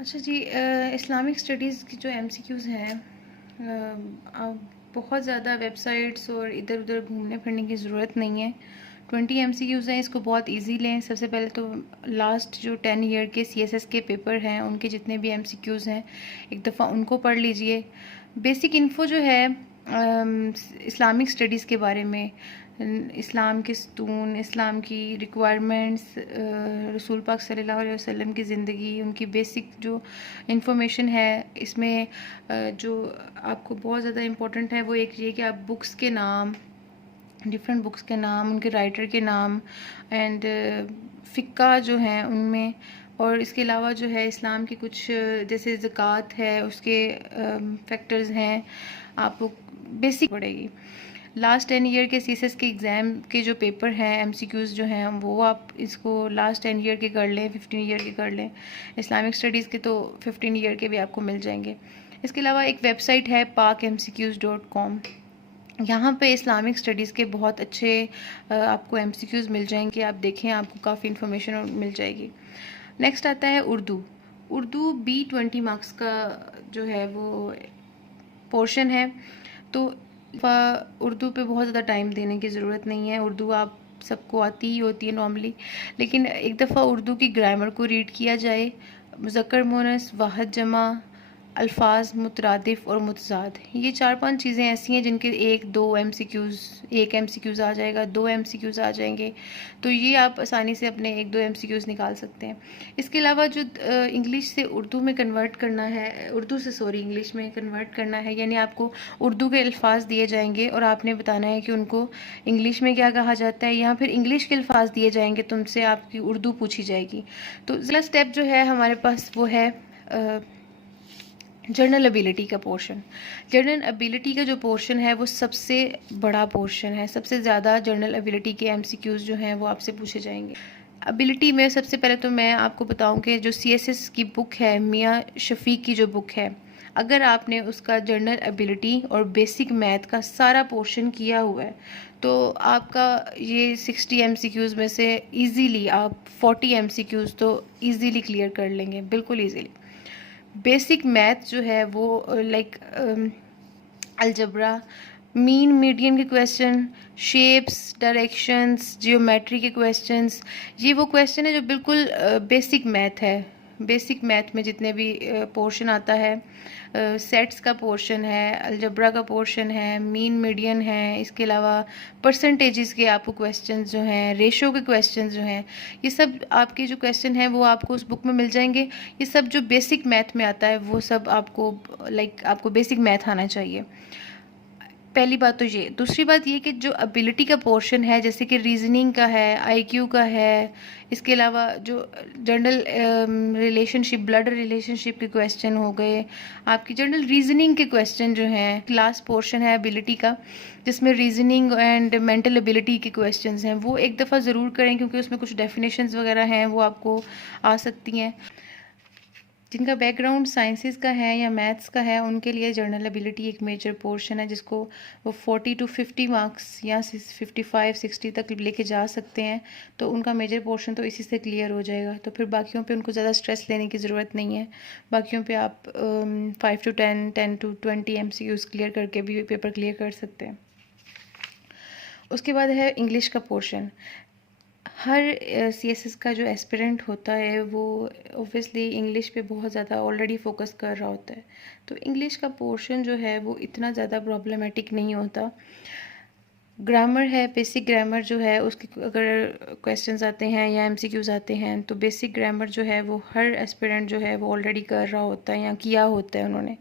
अच्छा जी, Islamic studies की जो एमसीक्यूज़ हैं, अब बहुत ज़्यादा वेबसाइट्स और इधर उधर घूमने फिरने की ज़रूरत नहीं है। 20 एमसीक्यूज़ हैं, इसको बहुत इजी लें। सबसे पहले तो लास्ट जो 10 ईयर के सीएसएस के पेपर हैं उनके जितने भी एमसीक्यूज़ हैं एक दफ़ा उनको पढ़ लीजिए। बेसिक इन्फो जो है इस्लामिक स्टडीज़ के बारे में, इस्लाम के स्तून, इस्लाम की रिक्वायरमेंट्स, रसूल पाक सल्लल्लाहु अलैहि वसल्लम की ज़िंदगी, उनकी बेसिक जो इन्फॉर्मेशन है इसमें जो आपको बहुत ज़्यादा इम्पोर्टेंट है वो एक ये कि आप बुक्स के नाम, डिफरेंट बुक्स के नाम, उनके राइटर के नाम एंड फ़िक्का जो हैं उनमें, और इसके अलावा जो है इस्लाम की कुछ जैसे ज़कात है उसके फैक्टर्स हैं, आपको बेसिक पड़ेगी। लास्ट 10 ईयर के सीएसएस के एग्ज़ाम के जो पेपर हैं एमसीक्यूज़ जो हैं वो आप इसको लास्ट 10 ईयर के कर लें, 15 ईयर के कर लें। इस्लामिक स्टडीज़ के तो 15 ईयर के भी आपको मिल जाएंगे। इसके अलावा एक वेबसाइट है pakmcqs.com, यहाँ पे इस्लामिक स्टडीज़ के बहुत अच्छे आपको एमसीक्यूज़ मिल जाएंगे। आप देखें, आपको काफ़ी इन्फॉर्मेशन मिल जाएगी। नेक्स्ट आता है उर्दू। उर्दू B20 मार्क्स का जो है वो पोर्शन है, तो उर्दू पे बहुत ज़्यादा टाइम देने की ज़रूरत नहीं है। उर्दू आप सबको आती ही होती है नॉर्मली, लेकिन एक दफ़ा उर्दू की ग्रामर को रीड किया जाए। मुज़क्कर मुअन्नस, वाहिद जमा, अल्फाज मुतरादिफ और मुतज़ाद, ये 4-5 चीज़ें ऐसी हैं जिनके एक एमसीक्यूज़ आ जाएगा, 2 एमसीक्यूज़ आ जाएंगे, तो ये आप आसानी से अपने 1-2 एमसीक्यूज़ निकाल सकते हैं। इसके अलावा जो इंग्लिश से उर्दू में कन्वर्ट करना है, इंग्लिश में कन्वर्ट करना है, यानी आपको उर्दू के अल्फाज दिए जाएंगे और आपने बताना है कि उनको इंग्लिश में क्या कहा जाता है, या फिर इंग्लिश के अल्फाज दिए जाएंगे तो उनसे आपकी उर्दू पूछी जाएगी। तो अगला स्टेप जो है हमारे पास वो है जर्नल एबिलिटी का पोर्शन। जर्नल एबिलिटी का जो पोर्शन है वो सबसे बड़ा पोर्शन है। सबसे ज़्यादा जर्नल एबिलिटी के एमसीक्यूज़ जो हैं वो आपसे पूछे जाएंगे। एबिलिटी में सबसे पहले तो मैं आपको बताऊं कि जो सीएसएस की बुक है, मियाँ शफीक की जो बुक है, अगर आपने उसका जर्नल एबिलिटी और बेसिक मैथ का सारा पोर्शन किया हुआ है तो आपका ये 60 एमसीक्यूज़ में से इजीली आप 40 एमसीक्यूज़ तो इजीली क्लियर कर लेंगे, बिल्कुल इजीली। बेसिक मैथ जो है वो लाइक अलजबरा, मीन मीडियन के क्वेश्चन, शेप्स, डायरेक्शंस, जियोमेट्री के क्वेश्चंस, ये वो क्वेश्चन है जो बिल्कुल बेसिक मैथ है। बेसिक मैथ में जितने भी पोर्शन आता है, सेट्स का पोर्शन है, अलजबरा का पोर्शन है, मीन मीडियन है, इसके अलावा परसेंटेजेस के आपको क्वेश्चंस जो हैं, रेशो के क्वेश्चंस जो हैं, ये सब आपके जो क्वेश्चन हैं वो आपको उस बुक में मिल जाएंगे। ये सब जो बेसिक मैथ में आता है वो सब आपको आपको बेसिक मैथ आना चाहिए। पहली बात तो ये। दूसरी बात ये कि जो एबिलिटी का पोर्शन है, जैसे कि रीजनिंग का है, आईक्यू का है, इसके अलावा जो जनरल रिलेशनशिप, ब्लड रिलेशनशिप के क्वेश्चन हो गए, आपकी जनरल रीजनिंग के क्वेश्चन जो हैं, क्लास पोर्शन है एबिलिटी का जिसमें रीजनिंग एंड मेंटल एबिलिटी के क्वेश्चंस हैं, वो एक दफ़ा ज़रूर करें क्योंकि उसमें कुछ डेफिनेशंस वगैरह हैं वो आपको आ सकती हैं। जिनका बैकग्राउंड साइंसेस का है या मैथ्स का है उनके लिए जर्नल एबिलिटी एक मेजर पोर्शन है जिसको वो 40 to 50 मार्क्स या 55-60 तक लेके जा सकते हैं, तो उनका मेजर पोर्शन तो इसी से क्लियर हो जाएगा। तो फिर बाकियों पे उनको ज़्यादा स्ट्रेस लेने की ज़रूरत नहीं है। बाकियों पे आप 5 to 10 to 20 एमसीक्यूज़ क्लियर करके भी पेपर क्लियर कर सकते हैं। उसके बाद है इंग्लिश का पोर्शन। हर सीएसएस का जो एस्पिरेंट होता है वो ऑब्वियसली इंग्लिश पे बहुत ज़्यादा ऑलरेडी फोकस कर रहा होता है, तो इंग्लिश का पोर्शन जो है वो इतना ज़्यादा प्रॉब्लमेटिक नहीं होता। ग्रामर है, बेसिक ग्रामर जो है उसके अगर क्वेश्चंस आते हैं या एमसीक्यूज़ आते हैं तो बेसिक ग्रामर जो है वो हर एस्पिरेंट जो है वो ऑलरेडी कर रहा होता है या किया होता है उन्होंने,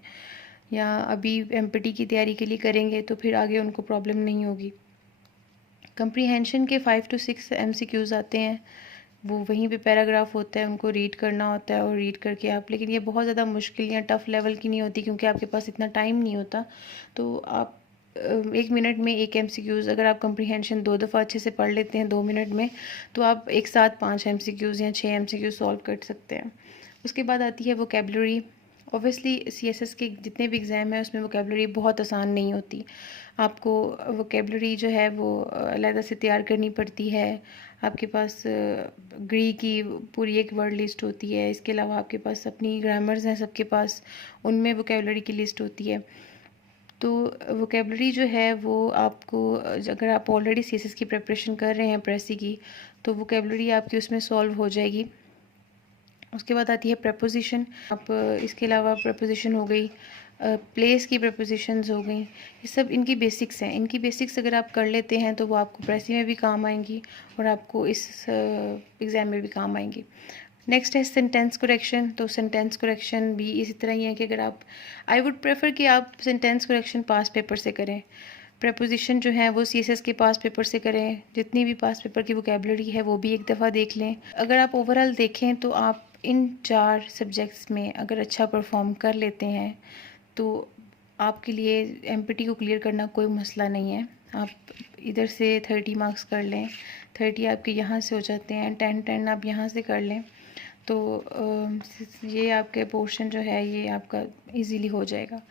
या अभी एमपीटी की तैयारी के लिए करेंगे तो फिर आगे उनको प्रॉब्लम नहीं होगी। कंप्रीहेंशन के 5 to 6 एमसीक्यूज़ आते हैं, वो वहीं पे पैराग्राफ होता है, उनको रीड करना होता है और रीड करके आप, लेकिन ये बहुत ज़्यादा मुश्किल या टफ़ लेवल की नहीं होती क्योंकि आपके पास इतना टाइम नहीं होता। तो आप 1 मिनट में एक एमसीक्यूज़ अगर आप कंप्रीहेंशन 2 दफ़ा अच्छे से पढ़ लेते हैं 2 मिनट में, तो आप एक साथ 5 एमसीक्यूज़ या 6 एमसीक्यूज़ सॉल्व कर सकते हैं। उसके बाद आती है वोकेबलरी, ऑब्वियसली सीएसएस के जितने भी एग्ज़ाम हैं उसमें वोकेबलरी बहुत आसान नहीं होती। आपको वोकेबलरी जो है वो अलग से तैयार करनी पड़ती है। आपके पास ग्री की पूरी एक वर्ड लिस्ट होती है। इसके अलावा आपके पास अपनी ग्रामर्स हैं सबके पास, उनमें वोकेबलरी की लिस्ट होती है। तो वोकेबलरी जो है वो आपको अगर आप ऑलरेडी सीएसएस की प्रिपरेशन कर रहे हैं प्रेसी की, तो वोकेबलरी आपकी उसमें सॉल्व हो जाएगी। उसके बाद आती है प्रपोजिशन। आप इसके अलावा प्रपोजिशन हो गई, प्लेस की प्रपोजिशंस हो गई, ये सब इनकी बेसिक्स हैं। इनकी बेसिक्स अगर आप कर लेते हैं तो वो आपको प्रेसी में भी काम आएंगी और आपको इस एग्ज़ाम में भी काम आएंगी। नेक्स्ट है सेंटेंस करेक्शन। तो सेंटेंस करेक्शन भी इसी तरह ही है कि अगर आप, आई वुड प्रेफर कि आप सेंटेंस करेक्शन पास पेपर से करें। प्रपोजिशन जो है वो सीएसएस के पास पेपर से करें। जितनी भी पास पेपर की वोकेबलरी है वो भी एक दफ़ा देख लें। अगर आप ओवरऑल देखें तो आप इन 4 सब्जेक्ट्स में अगर अच्छा परफॉर्म कर लेते हैं तो आपके लिए एमपीटी को क्लियर करना कोई मसला नहीं है। आप इधर से 30 मार्क्स कर लें, 30 आपके यहाँ से हो जाते हैं, 10 आप यहाँ से कर लें, तो ये आपके पोर्शन जो है ये आपका इजीली हो जाएगा।